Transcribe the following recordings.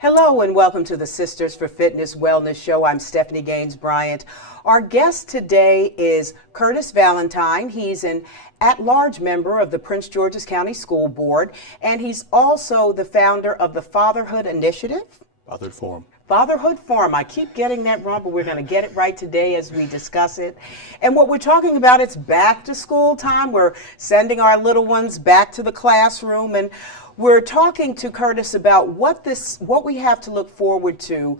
Hello and welcome to the Sisters for Fitness Wellness Show. I'm Stephanie Gaines-Bryant. Our guest today is Curtis Valentine. He's an at-large member of the Prince George's County School Board, and he's also the founder of the Fatherhood Initiative. Fatherhood Forum. Fatherhood Forum. I keep getting that wrong, but we're going to get it right today as we discuss it. And what we're talking about, it's back to school time. We're sending our little ones back to the classroom, and we're talking to Curtis about what we have to look forward to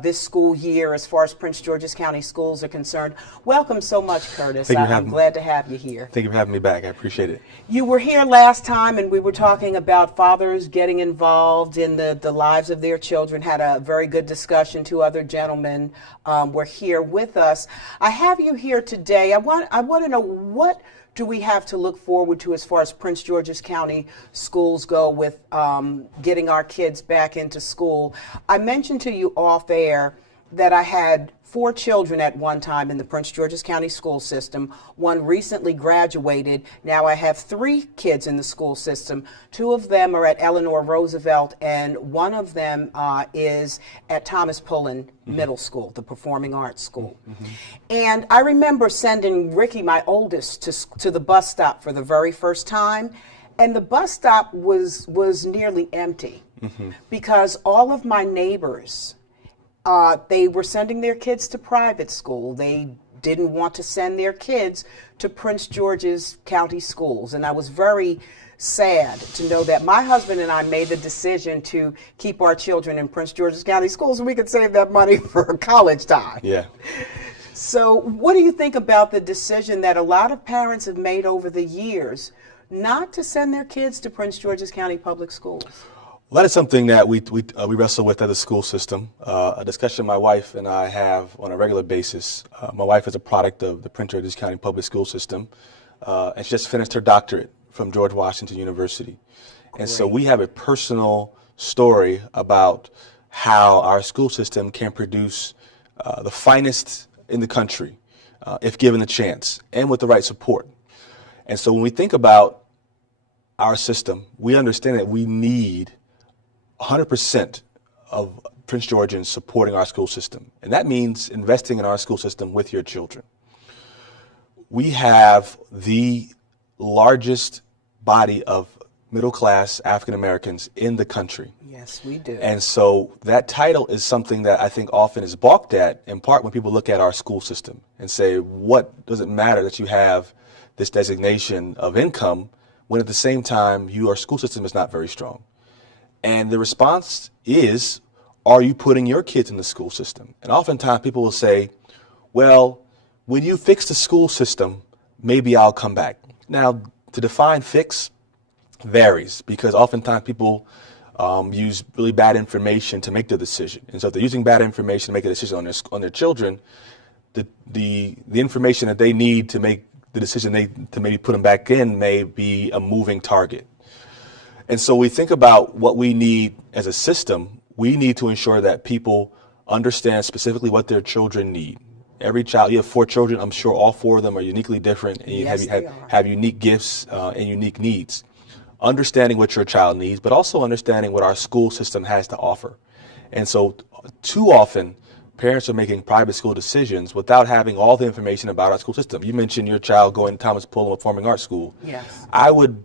this school year as far as Prince George's County schools are concerned. Welcome so much, Curtis. I'm glad to have you here. Thank you for having me back. I appreciate it. You were here last time, and we were talking about fathers getting involved in the lives of their children. Had a very good discussion. Two other gentlemen were here with us. I have you here today. I want to know, what do we have to look forward to as far as Prince George's County schools go with getting our kids back into school? I mentioned to you off air that I had 4 children at one time in the Prince George's County school system. One recently graduated. Now I have 3 kids in the school system. 2 of them are at Eleanor Roosevelt, and one of them is at Thomas Pullen Middle School, the performing arts school. And I remember sending Ricky, my oldest, to the bus stop for the very first time, and the bus stop was nearly empty because all of my neighbors, they were sending their kids to private school. They didn't want to send their kids to Prince George's County schools. And I was very sad to know that my husband and I made the decision to keep our children in Prince George's County schools so we could save that money for college time. Yeah. So what do you think about the decision that a lot of parents have made over the years not to send their kids to Prince George's County public schools? Well, that is something that we wrestle with as a school system, a discussion my wife and I have on a regular basis. My wife is a product of the Prince George's County public school system, and she just finished her doctorate from George Washington University. And so we have a personal story about how our school system can produce the finest in the country if given a chance and with the right support. And so when we think about our system, we understand that we need 100% of Prince Georgians supporting our school system. And that means investing in our school system with your children. We have the largest body of middle-class African Americans in the country. Yes, we do. And so that title is something that I think often is balked at, in part when people look at our school system and say, what does it matter that you have this designation of income when at the same time your school system is not very strong? And the response is, are you putting your kids in the school system? And oftentimes people will say, well, when you fix the school system, maybe I'll come back. Now, to define fix varies, because oftentimes people use really bad information to make the decision. And so if they're using bad information to make a decision on their children, the information that they need to make the decision to maybe put them back in may be a moving target. And so we think about what we need as a system. We need to ensure that people understand specifically what their children need. Every child, you have 4 children, I'm sure all 4 of them are uniquely different, and have unique gifts and unique needs. Understanding what your child needs, but also understanding what our school system has to offer. And so too often, parents are making private school decisions without having all the information about our school system. You mentioned your child going to Thomas Pullen Performing Arts School. Yes. I would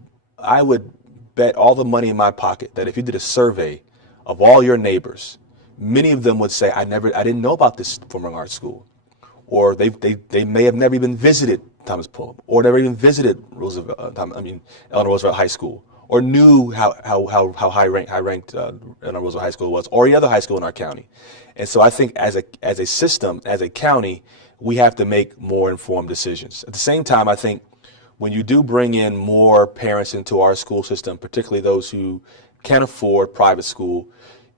bet all the money in my pocket that if you did a survey of all your neighbors, many of them would say, I didn't know about this performing arts school. Or they may have never even visited Thomas Pullen, or never even visited Eleanor Roosevelt High School, or knew how high ranked Eleanor Roosevelt High School was, or any other high school in our county. And so I think as a system, as a county, we have to make more informed decisions. At the same time, I think when you do bring in more parents into our school system, particularly those who can't afford private school,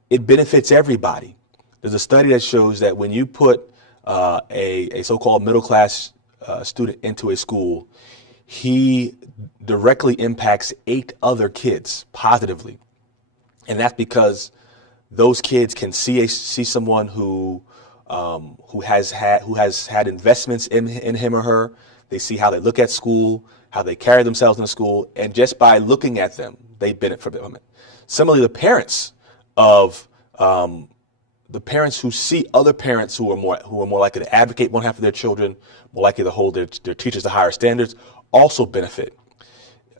it benefits everybody. There's a study that shows that when you put a so-called middle-class student into a school, he directly impacts 8 other kids positively. And that's because those kids can see someone who has had investments in him or her. They see how they look at school, how they carry themselves in school, and just by looking at them, they benefit from it. Similarly, the parents of The parents who see other parents who are more likely to advocate on behalf of their children, more likely to hold their teachers to higher standards, also benefit.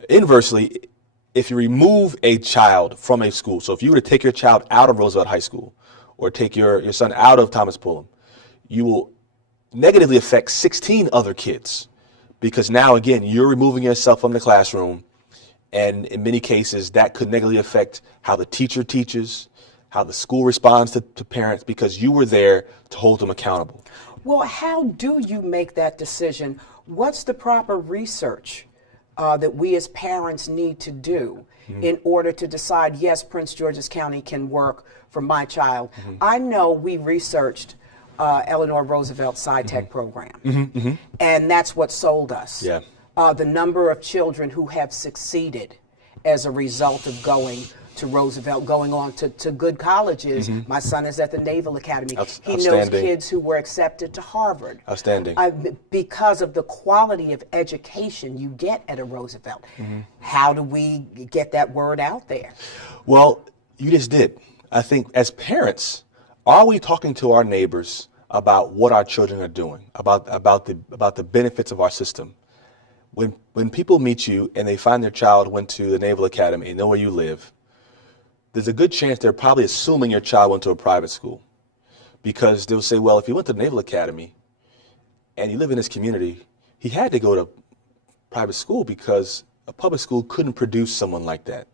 Inversely, if you remove a child from a school, so if you were to take your child out of Roosevelt High School or take your son out of Thomas Pullum, you will negatively affect 16 other kids, because now, again, you're removing yourself from the classroom, and in many cases, that could negatively affect how the teacher teaches, how the school responds to parents, because you were there to hold them accountable. Well, how do you make that decision? What's the proper research that we as parents need to do in order to decide, yes, Prince George's County can work for my child? I know we researched Eleanor Roosevelt's SciTech program, and that's what sold us. Yeah. The number of children who have succeeded as a result of going to Roosevelt, going on to good colleges. My son is at the Naval Academy. He knows kids who were accepted to Harvard. Outstanding. Because of the quality of education you get at a Roosevelt. How do we get that word out there? Well, you just did. I think as parents, are we talking to our neighbors about what our children are doing, about the benefits of our system? When people meet you and they find their child went to the Naval Academy and know where you live, there's a good chance they're probably assuming your child went to a private school, because they'll say, well, if he went to the Naval Academy and you live in this community, he had to go to private school because a public school couldn't produce someone like that.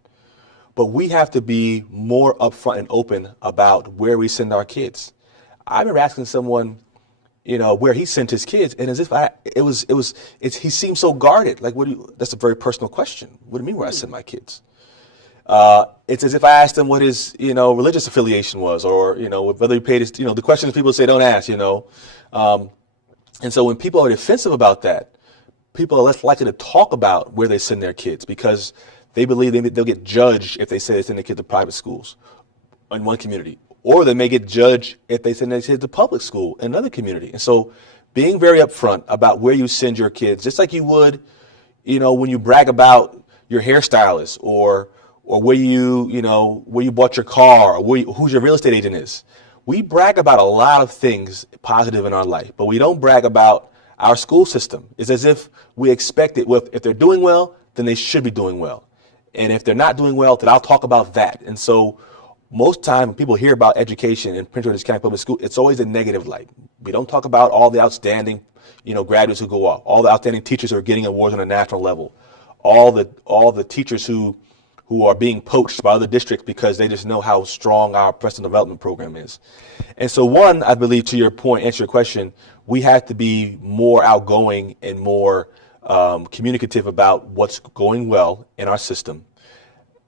But we have to be more upfront and open about where we send our kids. I remember asking someone, where he sent his kids, and as if he seemed so guarded. Like, that's a very personal question. What do you mean where I send my kids? It's as if I asked him what his, religious affiliation was, or, whether he paid his, the questions people say don't ask, and so when people are defensive about that, people are less likely to talk about where they send their kids, because they believe they'll get judged if they say they send their kids to private schools in one community, or they may get judged if they send their kids to public school in another community. And so being very upfront about where you send your kids, just like you would, when you brag about your hairstylist, or where you bought your car, or who's your real estate agent is. We brag about a lot of things positive in our life, but we don't brag about our school system. It's as if we expect it. Well, if they're doing well, then they should be doing well. And if they're not doing well, then I'll talk about that. And so most time when people hear about education in Prince George's County Public School, it's always a negative light. We don't talk about all the outstanding, graduates who go off, all the outstanding teachers who are getting awards on a national level, all the teachers who are being poached by other districts because they just know how strong our professional development program is. And so one, I believe, to your point, answer your question, we have to be more outgoing and more communicative about what's going well in our system.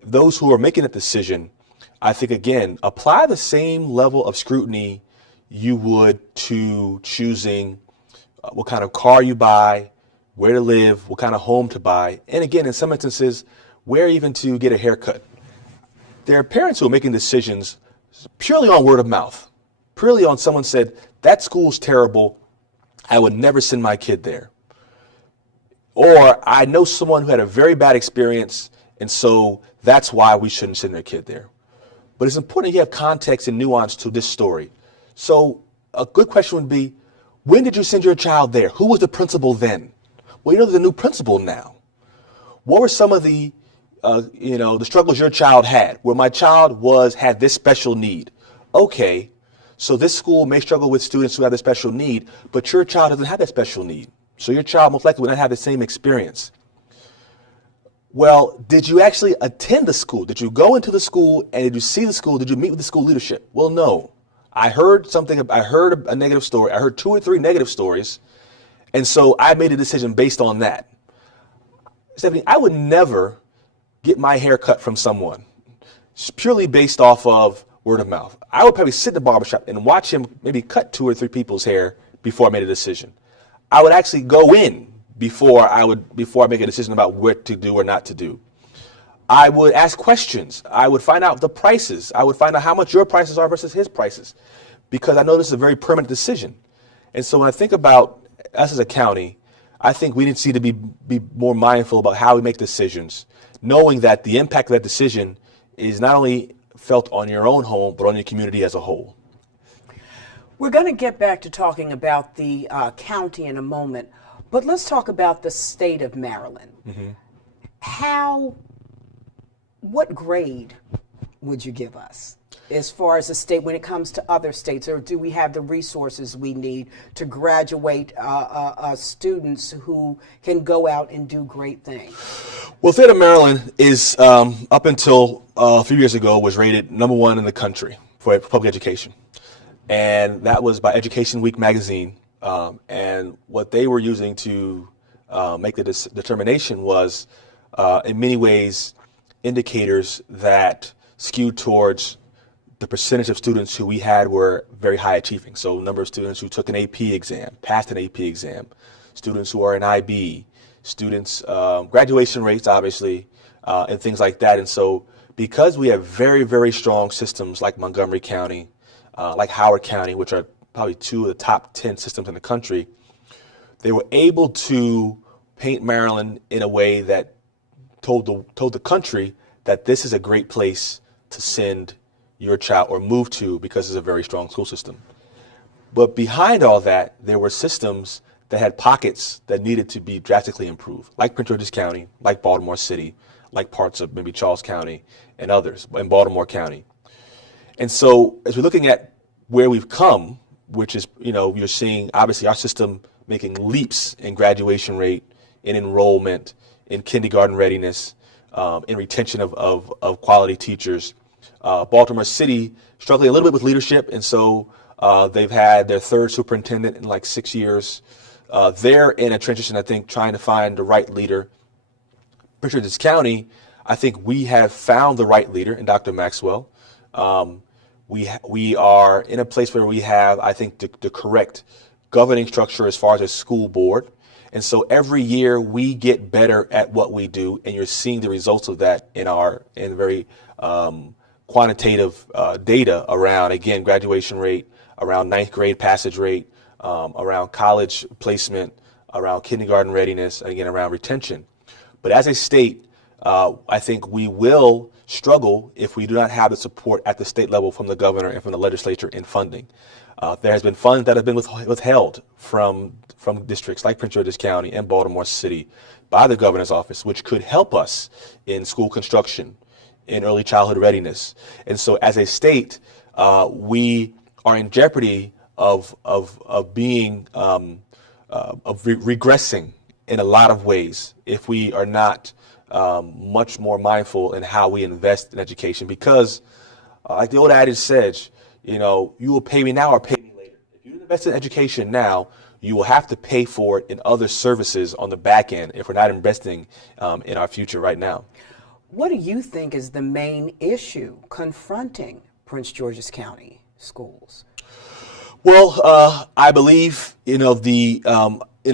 Those who are making that decision, I think, again, apply the same level of scrutiny you would to choosing what kind of car you buy, where to live, what kind of home to buy, and again, in some instances, where even to get a haircut. There are parents who are making decisions purely on word of mouth, purely on someone said, that school's terrible, I would never send my kid there. Or I know someone who had a very bad experience, and so that's why we shouldn't send their kid there. But it's important you have context and nuance to this story. So a good question would be, when did you send your child there? Who was the principal then? Well, there's a new principal now. What were some of the the struggles your child had, where my child had this special need? Okay, so this school may struggle with students who have this special need, but your child doesn't have that special need. So your child most likely will not have the same experience. Well, did you actually attend the school? Did you go into the school, and did you see the school? Did you meet with the school leadership? Well, no. I heard a negative story. I heard 2 or 3 negative stories, and so I made a decision based on that. Stephanie, I would never get my hair cut from someone purely based off of word of mouth. I would probably sit in the barbershop and watch him maybe cut 2 or 3 people's hair before I made a decision. I would actually go in before I make a decision about what to do or not to do. I would ask questions. I would find out the prices. I would find out how much your prices are versus his prices, because I know this is a very permanent decision. And so when I think about us as a county, I think we need to be more mindful about how we make decisions, knowing that the impact of that decision is not only felt on your own home, but on your community as a whole. We're going to get back to talking about the county in a moment, but let's talk about the state of Maryland. What grade would you give us as far as the state when it comes to other states, or do we have the resources we need to graduate students who can go out and do great things? Well, the state of Maryland is, up until a few years ago, was rated #1 in the country for public education. And that was by Education Week magazine. And what they were using to make the determination was, in many ways, indicators that skewed towards the percentage of students who we had were very high achieving. So number of students who took an AP exam, passed an AP exam, students who are in IB, students, graduation rates, obviously, and things like that. And so because we have very, very strong systems like Montgomery County, like Howard County, which are probably 2 of the top 10 systems in the country, they were able to paint Maryland in a way that told the country that this is a great place to send your child or move to because it's a very strong school system. But behind all that, there were systems that had pockets that needed to be drastically improved, like Prince George's County, like Baltimore City, like parts of maybe Charles County and others, in Baltimore County. And so as we're looking at where we've come, which is, you're seeing obviously our system making leaps in graduation rate, in enrollment, in kindergarten readiness, in retention of quality teachers. Baltimore City struggling a little bit with leadership, and so they've had their 3rd superintendent in like 6 years. They're in a transition, I think, trying to find the right leader. Prince George's County, I think we have found the right leader in Dr. Maxwell. We are in a place where we have, I think, the correct governing structure as far as a school board. And so every year we get better at what we do, and you're seeing the results of that in very quantitative data around, again, graduation rate, around 9th grade passage rate, around college placement, around kindergarten readiness, again, around retention. But as a state, I think we will struggle if we do not have the support at the state level from the governor and from the legislature in funding. There has been funds that have been withheld from districts like Prince George's County and Baltimore City by the governor's office, which could help us in school construction, in early childhood readiness. And so as a state, we are in jeopardy of being, regressing in a lot of ways if we are not much more mindful in how we invest in education. Because like the old adage says, you will pay me now or pay me later. If you invest in education now, you will have to pay for it in other services on the back end if we're not investing in our future right now. What do you think is the main issue confronting Prince George's County schools? Well, I believe, in a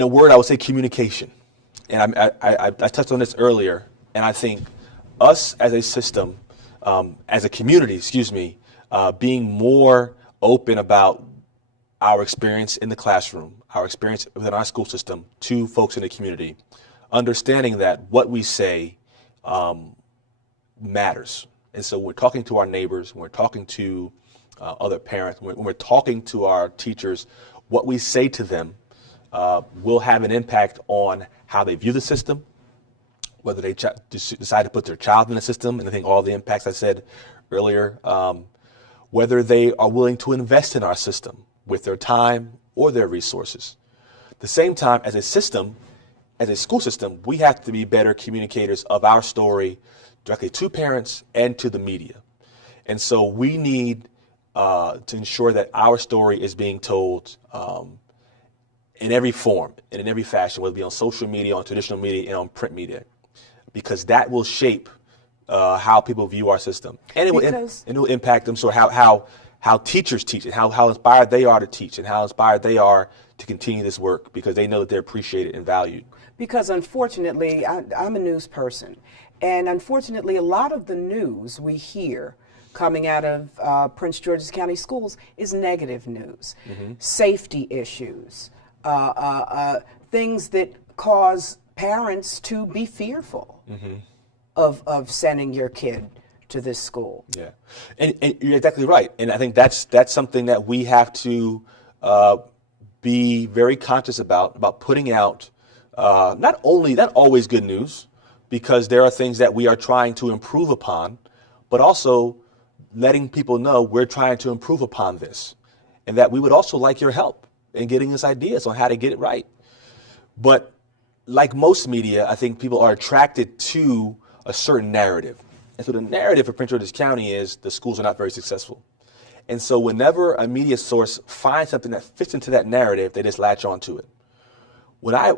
word, I would say communication. And I touched on this earlier, and I think us as a system, as a community, being more open about our experience in the classroom, our experience within our school system to folks in the community, understanding that what we say matters. And so we're talking to our neighbors, we're talking to other parents, when we're talking to our teachers, what we say to them will have an impact on how they view the system, whether they decide to put their child in the system, and I think all the impacts I said earlier, whether they are willing to invest in our system with their time or their resources. At the same time, as a system, as a school system, we have to be better communicators of our story directly to parents and to the media. And so we need to ensure that our story is being told in every form and in every fashion, whether it be on social media, on traditional media, and on print media, because that will shape how people view our system. And it will impact them, so how teachers teach and how inspired they are to teach and how inspired they are to continue this work, because they know that they're appreciated and valued. Because unfortunately, I'm a news person, and unfortunately a lot of the news we hear coming out of Prince George's County schools is negative news. Mm-hmm. Safety issues, things that cause parents to be fearful mm-hmm. of sending your kid to this school. Yeah, and you're exactly right. And I think that's something that we have to be very conscious about putting out not always good news, because there are things that we are trying to improve upon, but also letting people know we're trying to improve upon this, and that we would also like your help in getting us ideas on how to get it right. But like most media, I think people are attracted to a certain narrative. And so the narrative for Prince George's County is the schools are not very successful. And so whenever a media source finds something that fits into that narrative, they just latch onto it. When I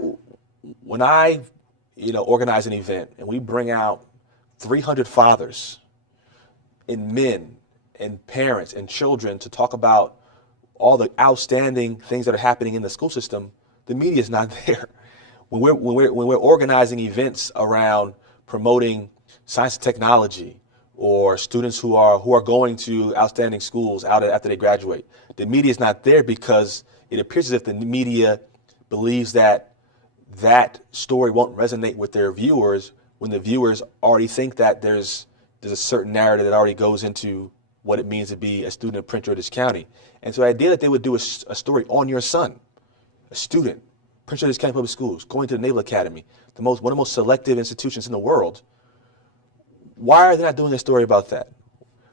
organize an event and we bring out 300 fathers and men and parents and children to talk about all the outstanding things that are happening in the school system, the media is not there. When we're organizing events around promoting science and technology, or students who are going to outstanding schools after they graduate, the media is not there, because it appears as if the media believes that story won't resonate with their viewers, when the viewers already think that there's a certain narrative that already goes into what it means to be a student of Prince George's County. And so the idea that they would do a story on your son, a student, Prince George's County Public Schools, going to the Naval Academy, one of the most selective institutions in the world, why are they not doing a story about that?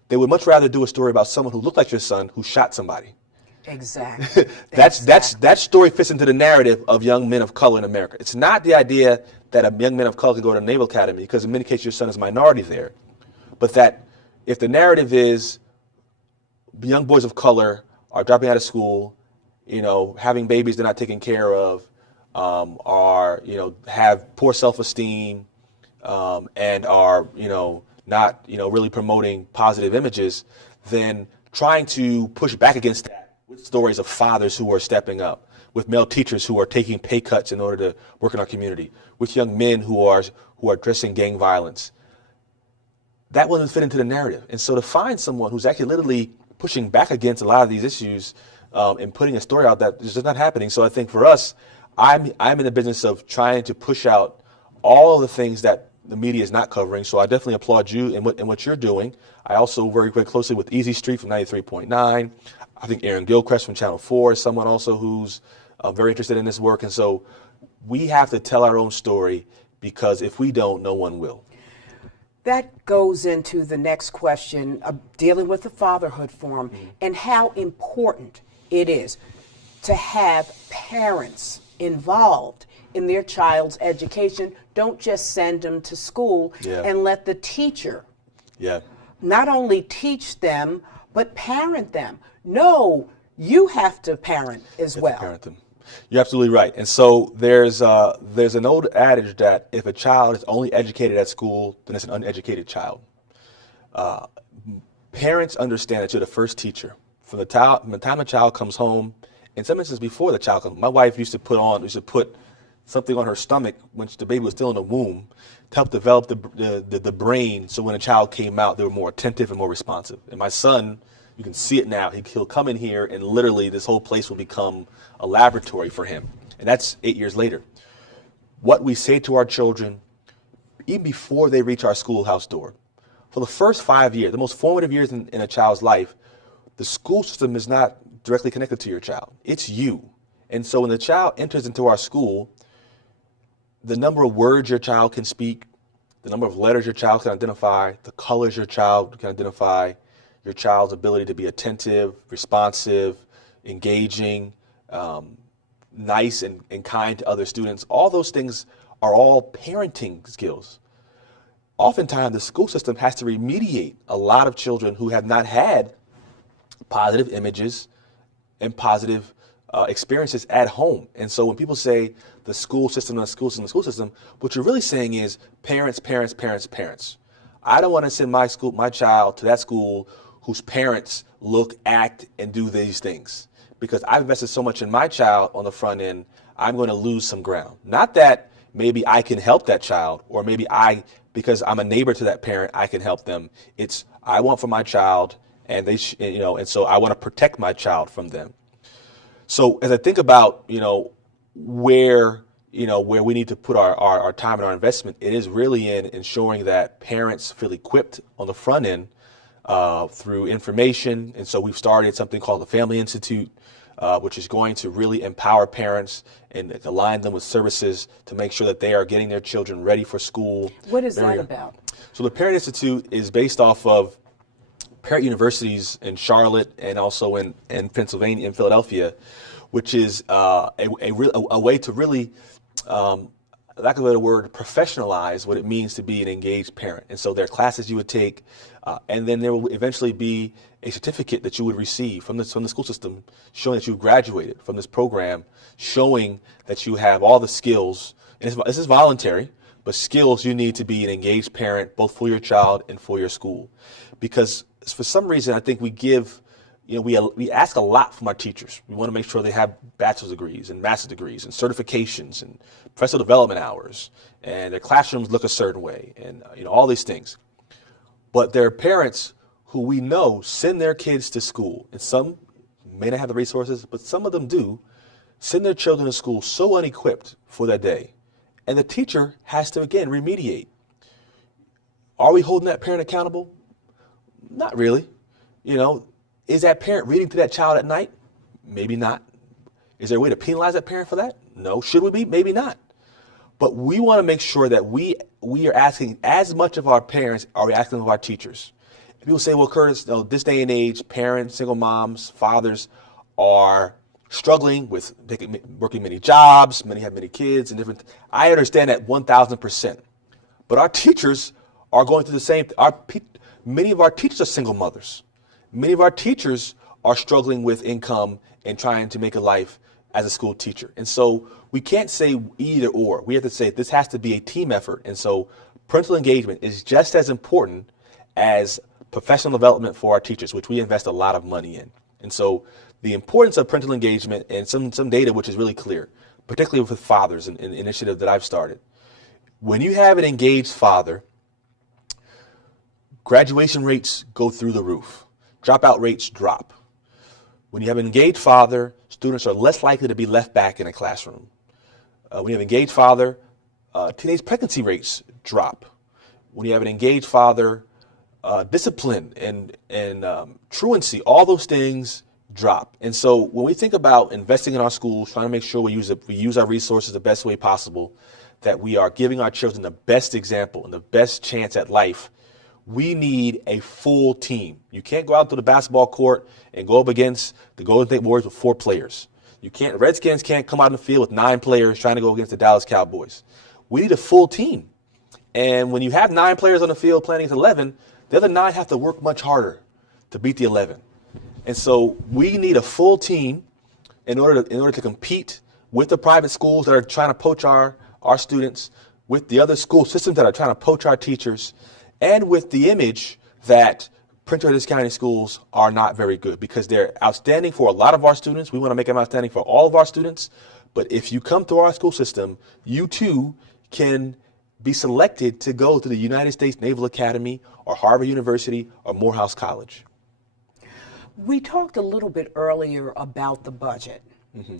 They would much rather do a story about someone who looked like your son who shot somebody. Exactly. That story fits into the narrative of young men of color in America. It's not the idea that a young man of color can go to the Naval Academy, because in many cases your son is a minority there, but that if the narrative is young boys of color are dropping out of school, having babies they're not taking care of, have poor self-esteem, and are not really promoting positive images, then trying to push back against that with stories of fathers who are stepping up, with male teachers who are taking pay cuts in order to work in our community, with young men who are addressing gang violence. That wouldn't fit into the narrative. And so to find someone who's actually literally pushing back against a lot of these issues and putting a story out that is just not happening. So I think for us, I'm in the business of trying to push out all of the things that the media is not covering. So I definitely applaud you in what you're doing. I also work very closely with Easy Street from 93.9. I think Aaron Gilchrist from Channel 4 is someone also who's very interested in this work. And so we have to tell our own story, because if we don't, no one will. That goes into the next question, dealing with the Fatherhood Forum, and how important it is to have parents involved in their child's education. Don't just send them to school and let the teacher not only teach them, but parent them. No, you have to parent as well. Parent them. You're absolutely right. And so there's an old adage that if a child is only educated at school, then it's an uneducated child. Parents understand that you're the first teacher. From the time the child comes home, in some instances before the child comes. My wife used to put something on her stomach when the baby was still in the womb to help develop the brain, so when a child came out, they were more attentive and more responsive. And my son, you can see it now. He'll come in here and literally this whole place will become a laboratory for him. And that's 8 years later. What we say to our children, even before they reach our schoolhouse door, for the first 5 years, the most formative years in a child's life, the school system is not directly connected to your child. It's you. And so when the child enters into our school, the number of words your child can speak, the number of letters your child can identify, the colors your child can identify, your child's ability to be attentive, responsive, engaging, nice and kind to other students, all those things are all parenting skills. Oftentimes, the school system has to remediate a lot of children who have not had positive images and positive experiences at home. And so when people say the school system, what you're really saying is parents, parents, parents, parents. I don't want to send my child to that school whose parents look, act, and do these things, because I've invested so much in my child on the front end, I'm going to lose some ground. Not that maybe I can help that child, or maybe because I'm a neighbor to that parent, I can help them. It's I want for my child, and and so I want to protect my child from them. So as I think about, where where we need to put our time and our investment, it is really in ensuring that parents feel equipped on the front end through information. And so we've started something called the Family Institute, which is going to really empower parents and align them with services to make sure that they are getting their children ready for school. What is that about? So the Parent Institute is based off of parent universities in Charlotte and also in Pennsylvania and Philadelphia, which is a way to really, lack of a better word, professionalize what it means to be an engaged parent. And so there are classes you would take, and then there will eventually be a certificate that you would receive from the school system showing that you graduated from this program, showing that you have all the skills. And this is voluntary, but skills you need to be an engaged parent, both for your child and for your school. Because for some reason, I think we give, we ask a lot from our teachers. We want to make sure they have bachelor's degrees and master's degrees and certifications and professional development hours, and their classrooms look a certain way, and all these things. But there are parents who we know send their kids to school, and some may not have the resources, but some of them do, send their children to school so unequipped for that day. And the teacher has to, again, remediate. Are we holding that parent accountable? Not really. Is that parent reading to that child at night? Maybe not. Is there a way to penalize that parent for that? No. Should we be? Maybe not. But we want to make sure that we are asking as much of our parents are we asking of our teachers. People say, well, Curtis, this day and age, parents, single moms, fathers are struggling with working many jobs, many have many kids and different. I understand that 1,000%. But our teachers are going through the same. Many of our teachers are single mothers. Many of our teachers are struggling with income and trying to make a life as a school teacher. And so we can't say either or. We have to say this has to be a team effort. And so parental engagement is just as important as professional development for our teachers, which we invest a lot of money in. And so the importance of parental engagement and some data which is really clear, particularly with fathers in the initiative that I've started. When you have an engaged father, graduation rates go through the roof. Dropout rates drop. When you have an engaged father, students are less likely to be left back in a classroom. When you have an engaged father, teenage pregnancy rates drop. When you have an engaged father, discipline and truancy, all those things drop. And so when we think about investing in our schools, trying to make sure we use our resources the best way possible, that we are giving our children the best example and the best chance at life, we need a full team. You can't go out to the basketball court and go up against the Golden State Warriors with 4 players. Redskins can't come out in the field with 9 players trying to go against the Dallas Cowboys. We need a full team. And when you have 9 players on the field playing against 11, the other 9 have to work much harder to beat the 11. And so we need a full team in order to compete with the private schools that are trying to poach our students, with the other school systems that are trying to poach our teachers, and with the image that Prince George's County schools are not very good, because they're outstanding for a lot of our students. We want to make them outstanding for all of our students. But if you come through our school system, you too can be selected to go to the United States Naval Academy or Harvard University or Morehouse College. We talked a little bit earlier about the budget. Mm-hmm.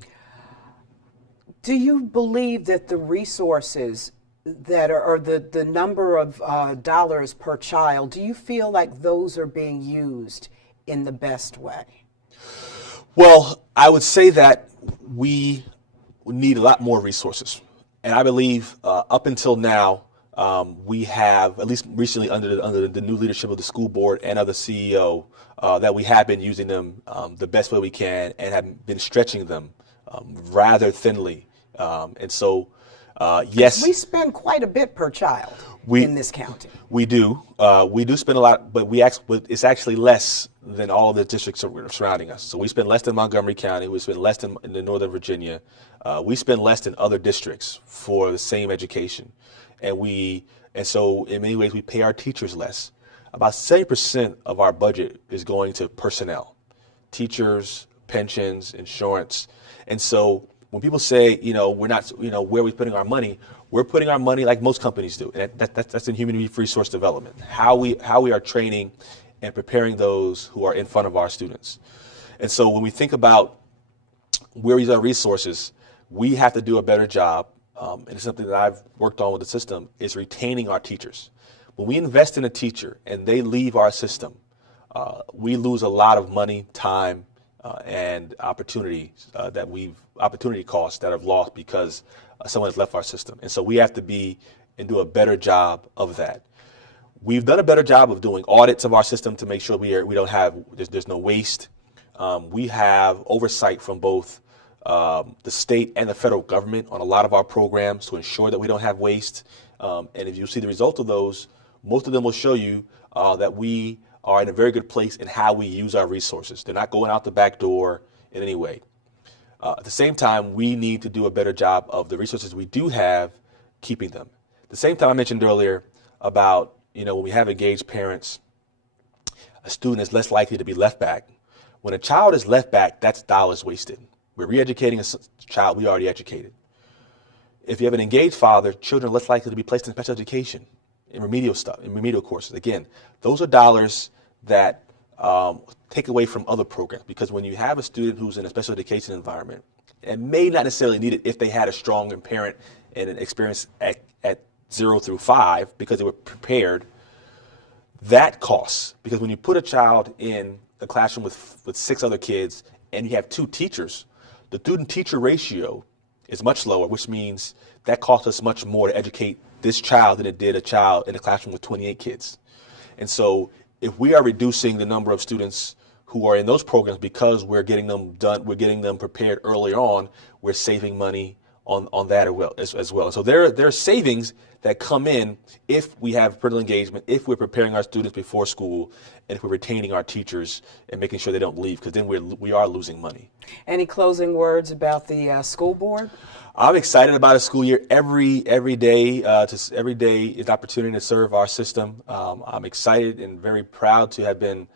Do you believe that the resources that are, or the number of dollars per child, do you feel like those are being used in the best way? Well, I would say that we need a lot more resources. And I believe up until now, we have, at least recently under the new leadership of the school board and of the CEO, that we have been using them the best way we can and have been stretching them rather thinly. And so, yes. We spend quite a bit per child in this county. We do. We do spend a lot, but it's actually less than all of the districts surrounding us. So we spend less than Montgomery County. We spend less than in Northern Virginia. We spend less than other districts for the same education. And so in many ways we pay our teachers less. About 70% of our budget is going to personnel, teachers, pensions, insurance. And so when people say, we're not, where are we putting our money? We're putting our money like most companies do. And that's in human resource development, how we are training and preparing those who are in front of our students. And so when we think about where we use our resources, we have to do a better job and it's something that I've worked on with the system, is retaining our teachers. When we invest in a teacher and they leave our system, we lose a lot of money, time, and opportunity opportunity costs that have lost because someone has left our system. And so we have to be and do a better job of that. We've done a better job of doing audits of our system to make sure there's no waste. We have oversight from both the state and the federal government on a lot of our programs to ensure that we don't have waste. And if you see the result of those, most of them will show you that we are in a very good place in how we use our resources. They're not going out the back door in any way. At the same time, we need to do a better job of the resources we do have, keeping them. At the same time, I mentioned earlier about, when we have engaged parents, a student is less likely to be left back. When a child is left back, that's dollars wasted. We're re-educating a child we already educated. If you have an engaged father, children are less likely to be placed in special education, in remedial courses. Again, those are dollars that take away from other programs, because when you have a student who's in a special education environment and may not necessarily need it if they had a strong parent and an experience at 0 through 5 because they were prepared, that costs. Because when you put a child in a classroom with 6 other kids and you have 2 teachers, the student-teacher ratio is much lower, which means that costs us much more to educate this child than it did a child in a classroom with 28 kids. And so if we are reducing the number of students who are in those programs because we're getting them prepared earlier on, we're saving money on that as well. So there are savings that come in if we have parental engagement, if we're preparing our students before school, and if we're retaining our teachers and making sure they don't leave, because then we are losing money. Any closing words about the school board? I'm excited about a school year. Every day is an opportunity to serve our system. I'm excited and very proud to have been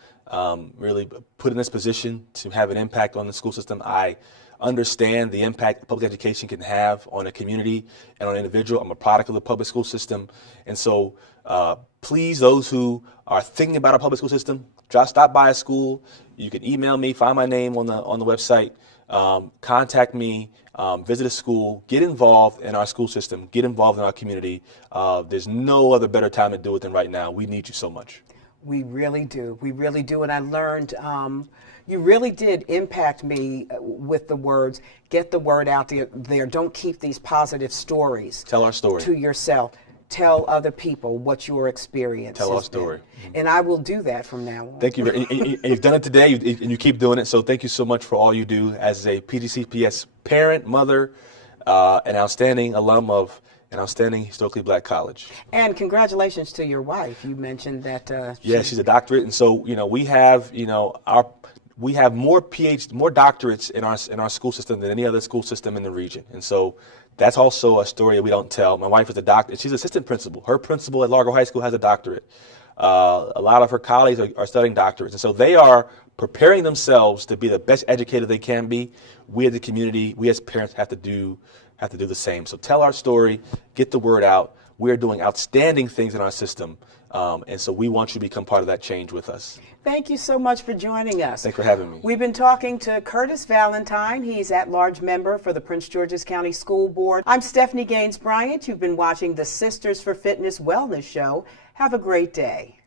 really put in this position to have an impact on the school system. I understand the impact public education can have on a community and on an individual. I'm a product of the public school system. And so please, those who are thinking about our public school system, stop by a school. You can email me, find my name on the website, contact me, visit a school, get involved in our school system, get involved in our community. There's no other better time to do it than right now. We need you so much. We really do. We really do. And I learned you really did impact me with the words, get the word out there. Don't keep these positive stories. Tell our story. To yourself. Tell other people what your experience has been. Tell our story. And I will do that from now on. Thank you. And you've done it today, and you keep doing it. So thank you so much for all you do as a PGCPS parent, mother, an outstanding alum of an outstanding historically black college. And congratulations to your wife. You mentioned that. She's a doctorate, and so we have we have more doctorates in our school system than any other school system in the region, and so that's also a story that we don't tell. My wife is a doctor. She's assistant principal. Her principal at Largo High School has a doctorate. A lot of her colleagues are studying doctorates, and so they are preparing themselves to be the best educator they can be. We as the community, we as parents have to do the same. So tell our story, get the word out. We're doing outstanding things in our system, and so we want you to become part of that change with us. Thank you so much for joining us. Thanks for having me. We've been talking to Curtis Valentine. He's at-large member for the Prince George's County School Board. I'm Stephanie Gaines-Bryant. You've been watching the Sisters for Fitness Wellness Show. Have a great day.